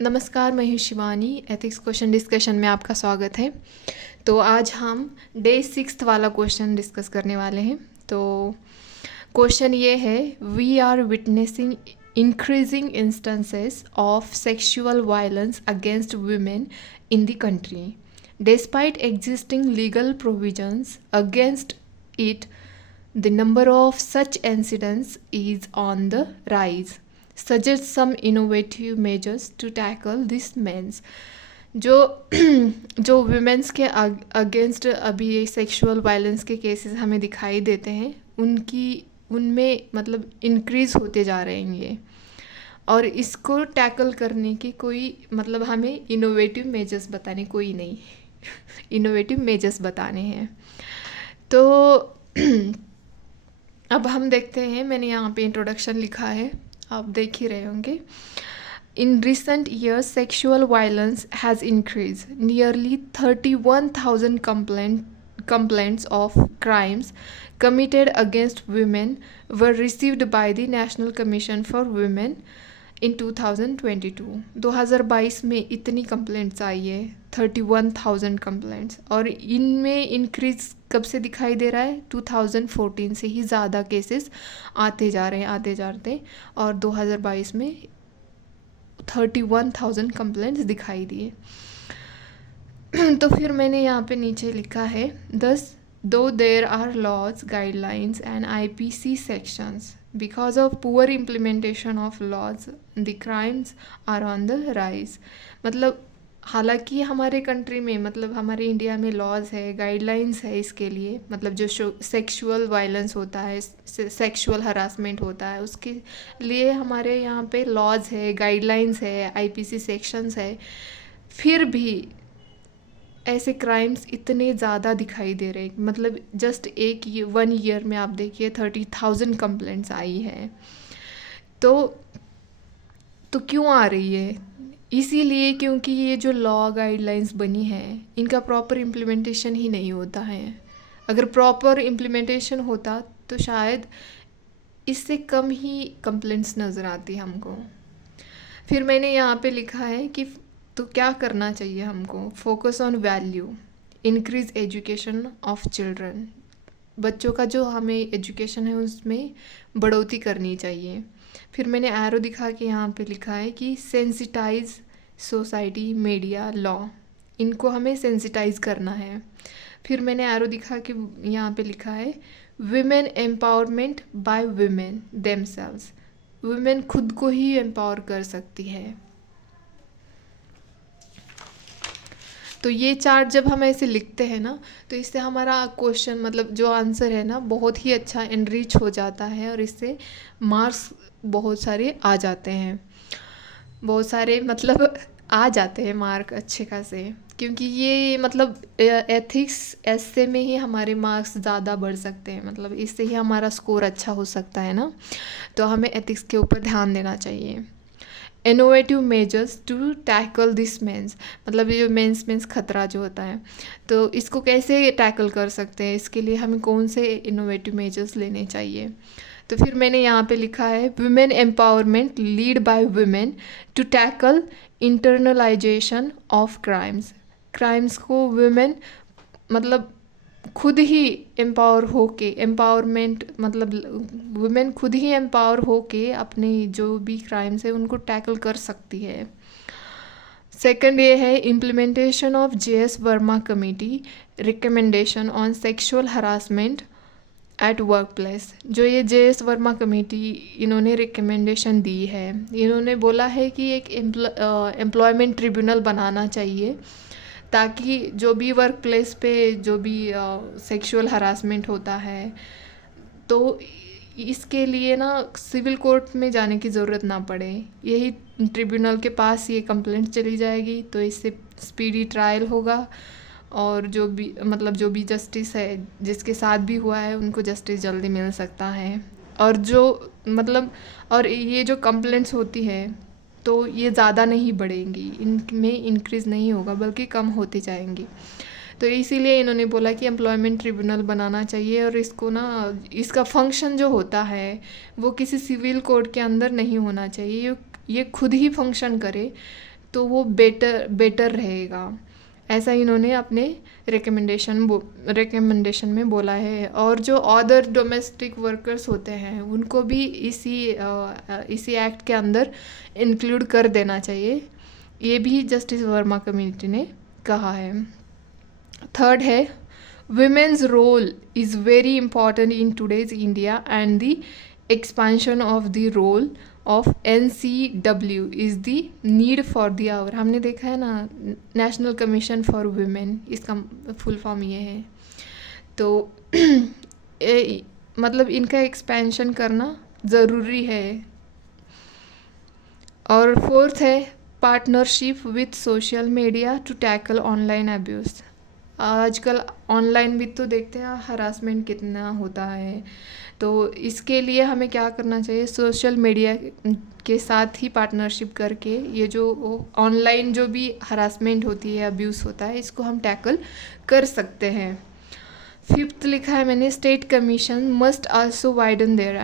नमस्कार, मैं हूँ शिवानी। एथिक्स क्वेश्चन डिस्कशन में आपका स्वागत है। तो आज हम डे 6 वाला क्वेश्चन डिस्कस करने वाले हैं। तो क्वेश्चन ये है, we are witnessing increasing instances of sexual violence against women in the country despite existing legal provisions against it. The number of such incidents is on the rise. Suggest some innovative measures to tackle this means. जो women's के against अभी ये sexual violence के cases हमें दिखाई देते हैं, उनमें मतलब इंक्रीज़ होते जा रहे हैं ये, और इसको टैकल करने की कोई मतलब हमें इनोवेटिव मेजर्स बताने, कोई नहीं इनोवेटिव मेजर्स बताने हैं। तो अब हम देखते हैं, मैंने यहाँ पे इंट्रोडक्शन लिखा है, आप देख ही रहे होंगे। In recent years sexual violence has increase nearly 31,000 complaints of crimes committed against women were received by the National Commission for Women in 2022. 2022 में इतनी कंप्लेंट्स आई है, 31,000 कंप्लेंट्स, और इनमें इंक्रीज कब से दिखाई दे रहा है? 2014 से ही ज़्यादा केसेस आते जा रहे हैं, और 2022 में 31,000 कंप्लेंट्स दिखाई दिए। तो फिर मैंने यहाँ पे नीचे लिखा है, though there are laws, guidelines and IPC sections, because of poor implementation of laws, the crimes are on the rise. मतलब हालांकि हमारे कंट्री में, मतलब हमारे इंडिया में लॉज है, गाइडलाइंस है इसके लिए, मतलब जो सेक्सुअल वायलेंस होता है, सेक्सुअल हरासमेंट होता है, उसके लिए हमारे यहाँ पे लॉज है, गाइडलाइंस है, IPC सेक्शंस है, फिर भी ऐसे क्राइम्स इतने ज़्यादा दिखाई दे रहे हैं। मतलब जस्ट 1 ईयर में आप देखिए 30,000 कंप्लेंट्स आई है। तो क्यों आ रही है? इसीलिए क्योंकि ये जो लॉ गाइडलाइंस बनी है, इनका प्रॉपर इम्प्लीमेंटेशन ही नहीं होता है। अगर प्रॉपर इम्प्लीमेंटेशन होता तो शायद इससे कम ही कंप्लेंट्स नज़र आती हमको। फिर मैंने यहाँ पे लिखा है कि तो क्या करना चाहिए हमको? Focus on value, increase education of children. बच्चों का जो हमें एजुकेशन है उसमें बढ़ोतरी करनी चाहिए। फिर मैंने एरो दिखा के यहाँ पे लिखा है कि सेंसिटाइज सोसाइटी, मीडिया, लॉ, इनको हमें सेंसिटाइज करना है। फिर मैंने एरो दिखा के यहाँ पे लिखा है women empowerment by women themselves. Women खुद को ही एम्पावर कर सकती है। तो ये चार्ट जब हम ऐसे लिखते हैं ना, तो इससे हमारा क्वेश्चन, मतलब जो आंसर है ना, बहुत ही अच्छा एनरिच हो जाता है, और इससे मार्क्स बहुत सारे आ जाते हैं, बहुत सारे मतलब आ जाते हैं मार्क अच्छे खासे, क्योंकि ये मतलब एथिक्स ऐसे में ही हमारे मार्क्स ज़्यादा बढ़ सकते हैं, मतलब इससे ही हमारा स्कोर अच्छा हो सकता है ना। तो हमें एथिक्स के ऊपर ध्यान देना चाहिए। Innovative measures to tackle this menace, मतलब ये जो मेंस खतरा जो होता है, तो इसको कैसे टैकल कर सकते हैं, इसके लिए हमें कौन से इनोवेटिव मेजर्स लेने चाहिए? तो फिर मैंने यहाँ पे लिखा है women empowerment lead by women to tackle internalisation of crimes को वुमेन मतलब खुद ही एम्पावर होके, एम्पावरमेंट मतलब वुमेन खुद ही एम्पावर होके अपने जो भी क्राइम्स है उनको टैकल कर सकती है। सेकंड ये है implementation of JS Verma committee recommendation on sexual harassment at work place. जो ये JS वर्मा कमेटी, इन्होंने रिकमेंडेशन दी है, इन्होंने बोला है कि एक एम्प्लॉयमेंट ट्रिब्यूनल बनाना चाहिए, ताकि जो भी वर्क प्लेस पे जो भी सेक्सुअल हरासमेंट होता है, तो इसके लिए ना सिविल कोर्ट में जाने की ज़रूरत ना पड़े, यही ट्रिब्यूनल के पास ये कंप्लेंट चली जाएगी, तो इससे स्पीडी ट्रायल होगा, और जो भी जस्टिस है, जिसके साथ भी हुआ है, उनको जस्टिस जल्दी मिल सकता है। और और ये जो कंप्लेंट्स होती है, तो ये ज़्यादा नहीं बढ़ेंगी, इनमें इंक्रीज़ नहीं होगा, बल्कि कम होती जाएंगी। तो इसीलिए इन्होंने बोला कि एम्प्लॉयमेंट ट्रिब्यूनल बनाना चाहिए, और इसको ना, इसका फंक्शन जो होता है वो किसी सिविल कोर्ट के अंदर नहीं होना चाहिए, ये खुद ही फंक्शन करे, तो वो बेटर रहेगा, ऐसा इन्होंने अपने रिकमेंडेशन में बोला है। और जो अदर डोमेस्टिक वर्कर्स होते हैं उनको भी इसी एक्ट के अंदर इंक्लूड कर देना चाहिए, ये भी जस्टिस वर्मा कमेटी ने कहा है। थर्ड है, women's role is very important in today's India and the expansion of the role of NCW is the need for the hour। हमने देखा है ना, नेशनल कमीशन फॉर वुमेन, इसका फुल फॉर्म ये है। तो मतलब इनका एक्सपेंशन करना ज़रूरी है। और फोर्थ है, partnership with social media to tackle online abuse. आजकल ऑनलाइन भी तो देखते हैं हरासमेंट कितना होता है, तो इसके लिए हमें क्या करना चाहिए, सोशल मीडिया के साथ ही पार्टनरशिप करके ये जो ऑनलाइन जो भी हरासमेंट होती है, अब्यूज़ होता है, इसको हम टैकल कर सकते हैं। फिफ्थ लिखा है मैंने, state commission must also widen their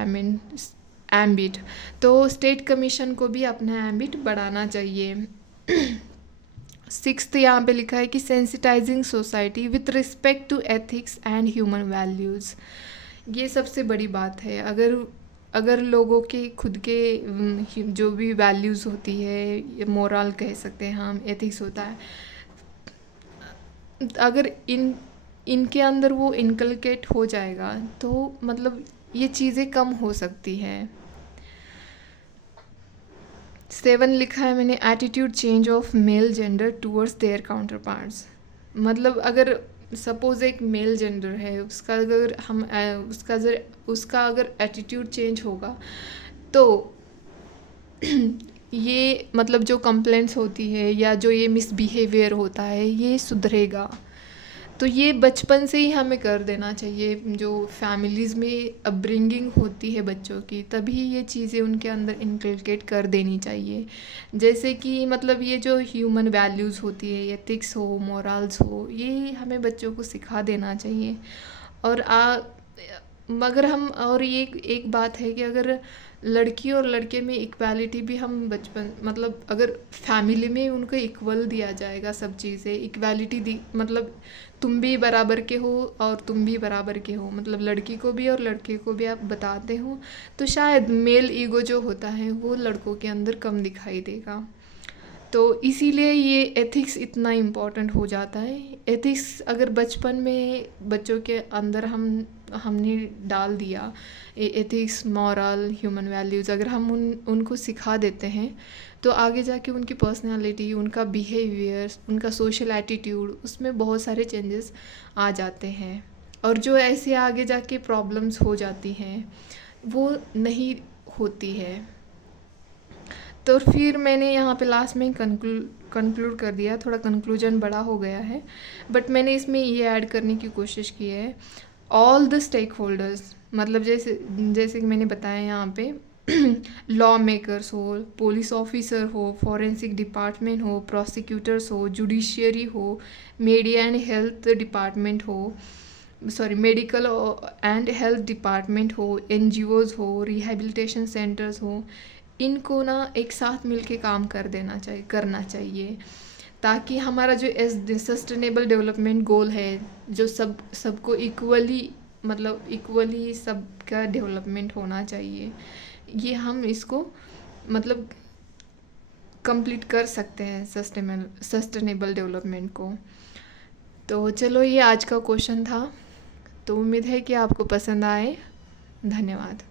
ambit. तो स्टेट कमीशन को भी अपना एम्बिट बढ़ाना चाहिए। सिक्स्थ यहाँ पे लिखा है कि sensitising society with respect to ethics and human values. ये सबसे बड़ी बात है। अगर लोगों के खुद के जो भी वैल्यूज़ होती है, मोरल कह सकते हैं हम, एथिक्स होता है, अगर इनके अंदर वो इनकलकेट हो जाएगा तो मतलब ये चीज़ें कम हो सकती हैं। 7 लिखा है मैंने, attitude change of male gender towards their counter parts. मतलब अगर सपोज़ एक मेल जेंडर है, उसका अगर एटीट्यूड चेंज होगा तो ये मतलब जो कंप्लेंट्स होती है या जो ये मिसबिहेवियर होता है ये सुधरेगा। तो ये बचपन से ही हमें कर देना चाहिए। जो फैमिलीज़ में अपब्रिंगिंग होती है बच्चों की, तभी ये चीज़ें उनके अंदर इनकलकेट कर देनी चाहिए। जैसे कि मतलब ये जो ह्यूमन वैल्यूज़ होती है, एथिक्स हो, मोरल्स हो, ये हमें बच्चों को सिखा देना चाहिए। और मगर हम और ये एक बात है कि अगर लड़की और लड़के में इक्वालिटी भी हम बचपन मतलब अगर फैमिली में उनको इक्वल दिया जाएगा, सब चीज़ें इक्वालिटी दी, मतलब तुम भी बराबर के हो और तुम भी बराबर के हो, मतलब लड़की को भी और लड़के को भी आप बताते हो, तो शायद मेल ईगो जो होता है वो लड़कों के अंदर कम दिखाई देगा। तो इसीलिए ये एथिक्स इतना इम्पोर्टेंट हो जाता है। एथिक्स अगर बचपन में बच्चों के अंदर हमने डाल दिया, एथिक्स, मॉरल, ह्यूमन वैल्यूज़ अगर हम उनको सिखा देते हैं, तो आगे जाके उनकी पर्सनालिटी, उनका बिहेवियर, उनका सोशल एटीट्यूड, उसमें बहुत सारे चेंजेस आ जाते हैं। और जो ऐसे आगे जाके प्रॉब्लम्स हो जाती हैं वो नहीं होती है। तो फिर मैंने यहाँ पे लास्ट में कंक्लूड कर दिया, थोड़ा कंक्लूजन बड़ा हो गया है, बट मैंने इसमें ये ऐड करने की कोशिश की है, ऑल द स्टेक होल्डर्स, मतलब जैसे कि मैंने बताया यहाँ पे लॉ मेकर्स हो, पुलिस ऑफिसर हो, फॉरेंसिक डिपार्टमेंट हो, प्रोसिक्यूटर्स हो, जुडिशियरी हो, मीडिया एंड हेल्थ डिपार्टमेंट हो, मेडिकल एंड हेल्थ डिपार्टमेंट हो, NGOs हो, रिहेबिलिटेशन सेंटर्स हो, इनको ना एक साथ मिलके काम करना चाहिए, ताकि हमारा जो सस्टेनेबल डेवलपमेंट गोल है, जो सबको इक्वली सबका डेवलपमेंट होना चाहिए, ये हम इसको मतलब कंप्लीट कर सकते हैं सस्टेनेबल डेवलपमेंट को। तो चलो, ये आज का क्वेश्चन था, तो उम्मीद है कि आपको पसंद आए। धन्यवाद।